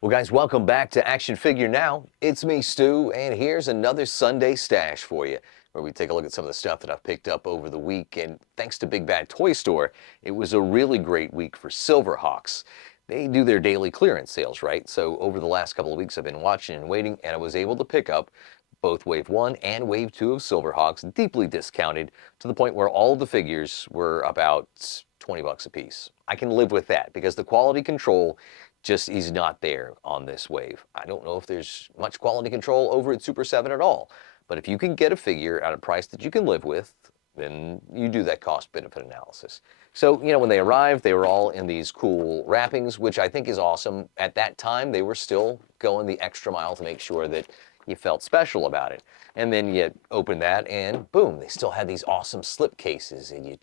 Well, guys, welcome back to Action Figure Now. It's me, Stu, and here's another Sunday stash for you, where we take a look at some of the stuff that I've picked up over the week. And thanks to Big Bad Toy Store, it was a really great week for Silverhawks. They do their daily clearance sales, right? So over the last couple of weeks, I've been watching and waiting, and I was able to pick up both Wave 1 and Wave 2 of Silverhawks, deeply discounted to the point where all the figures were about 20 bucks a piece. I can live with that because the quality control just is not there on this wave. I don't know if there's much quality control over at Super 7 at all, but if you can get a figure at a price that you can live with, then you do that cost benefit analysis. So, when they arrived, they were all in these cool wrappings, which I think is awesome. At that time, they were still going the extra mile to make sure that you felt special about it. And then you open that and boom, they still had these awesome slip cases, and you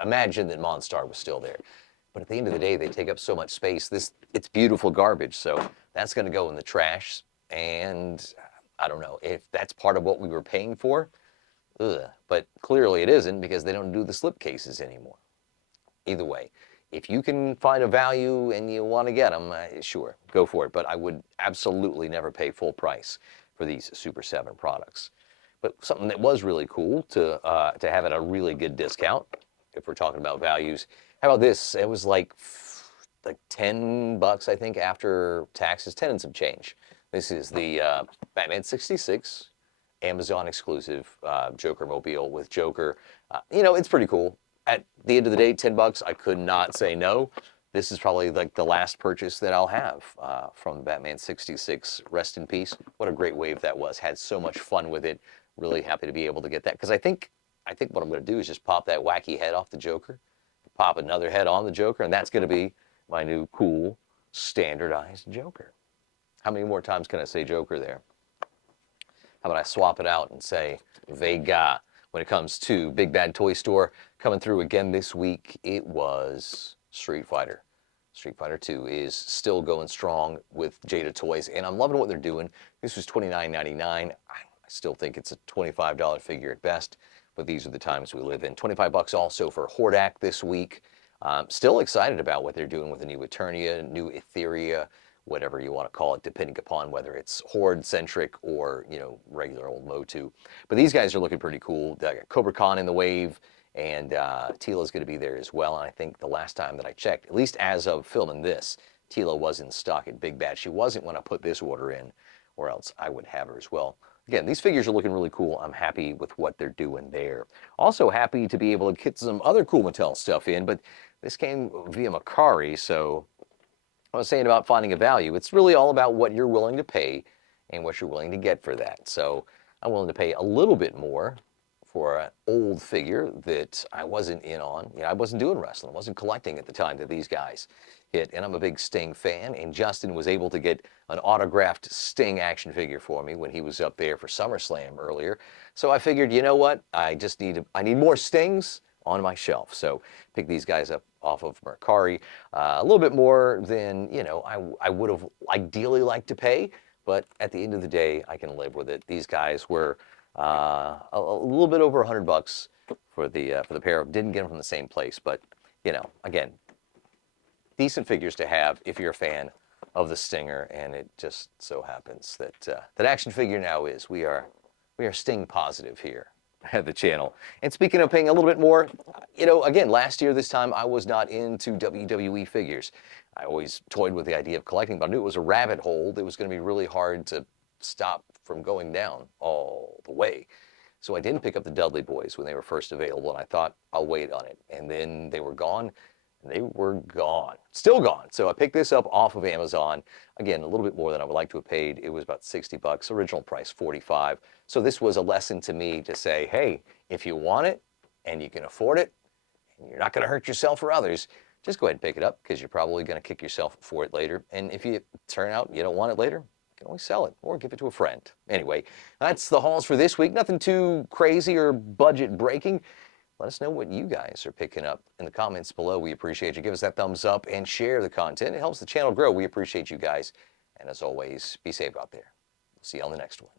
imagine that Monstar was still there. But at the end of the day, they take up so much space. It's beautiful garbage, so that's going to go in the trash. And I don't know if that's part of what we were paying for. Ugh. But clearly it isn't, because they don't do the slip cases anymore. Either way, if you can find a value and you want to get them, sure, go for it. But I would absolutely never pay full price for these Super 7 products. But something that was really cool to have at a really good discount, if we're talking about values. How about this? It was like 10 bucks, I think, after taxes, 10 and some change. This is the Batman 66 Amazon exclusive Joker mobile with Joker. It's pretty cool. At the end of the day, 10 bucks, I could not say no. This is probably like the last purchase that I'll have from Batman 66. Rest in peace. What a great wave that was. Had so much fun with it. Really happy to be able to get that, because I think what I'm going to do is just pop that wacky head off the Joker, pop another head on the Joker, and that's going to be my new cool standardized Joker. How many more times can I say Joker there? How about I swap it out and say Vega? When it comes to Big Bad Toy Store, coming through again this week, it was Street Fighter. Street Fighter 2 is still going strong with Jada Toys, and I'm loving what they're doing. This was $29.99. I still think it's a $25 figure at best, but these are the times we live in. 25 bucks also for Hordak this week. Still excited about what they're doing with the new Eternia, new Etheria, whatever you want to call it, depending upon whether it's Horde-centric or, regular old Motu. But these guys are looking pretty cool. They got Cobra Khan in the wave, and Tila's going to be there as well. And I think the last time that I checked, at least as of filming this, Tila was in stock at Big Bad. She wasn't when I put this order in, or else I would have her as well. Again, these figures are looking really cool. I'm happy with what they're doing there. Also happy to be able to get some other cool Mattel stuff in, but this came via Macari, so I was saying about finding a value. It's really all about what you're willing to pay and what you're willing to get for that. So I'm willing to pay a little bit more for an old figure that I wasn't in on. I wasn't doing wrestling. I wasn't collecting at the time that these guys hit. And I'm a big Sting fan. And Justin was able to get an autographed Sting action figure for me when he was up there for SummerSlam earlier. So I figured, you know what? I need more Stings on my shelf. So pick these guys up off of Mercari. A little bit more than, I would have ideally liked to pay, but at the end of the day, I can live with it. These guys were a little bit over 100 bucks for the pair. Didn't get them from the same place, but, again, decent figures to have if you're a fan of the Stinger, and it just so happens that Action Figure Now is. We are Sting positive here at the channel. And speaking of paying a little bit more, again, last year this time I was not into WWE figures. I always toyed with the idea of collecting, but I knew it was a rabbit hole that was going to be really hard to stop from going down all the way. So I didn't pick up the Dudley Boys when they were first available, and I thought I'll wait on it. And then they were gone. They were gone. Still gone. So I picked this up off of Amazon. Again, a little bit more than I would like to have paid. It was about 60 bucks. Original price, 45. So this was a lesson to me to say, hey, if you want it and you can afford it, and you're not going to hurt yourself or others, just go ahead and pick it up, because you're probably going to kick yourself for it later. And if you turn out you don't want it later, you can always sell it or give it to a friend. Anyway, that's the hauls for this week. Nothing too crazy or budget breaking. Let us know what you guys are picking up in the comments below. We appreciate you. Give us that thumbs up and share the content. It helps the channel grow. We appreciate you guys. And as always, be safe out there. See you on the next one.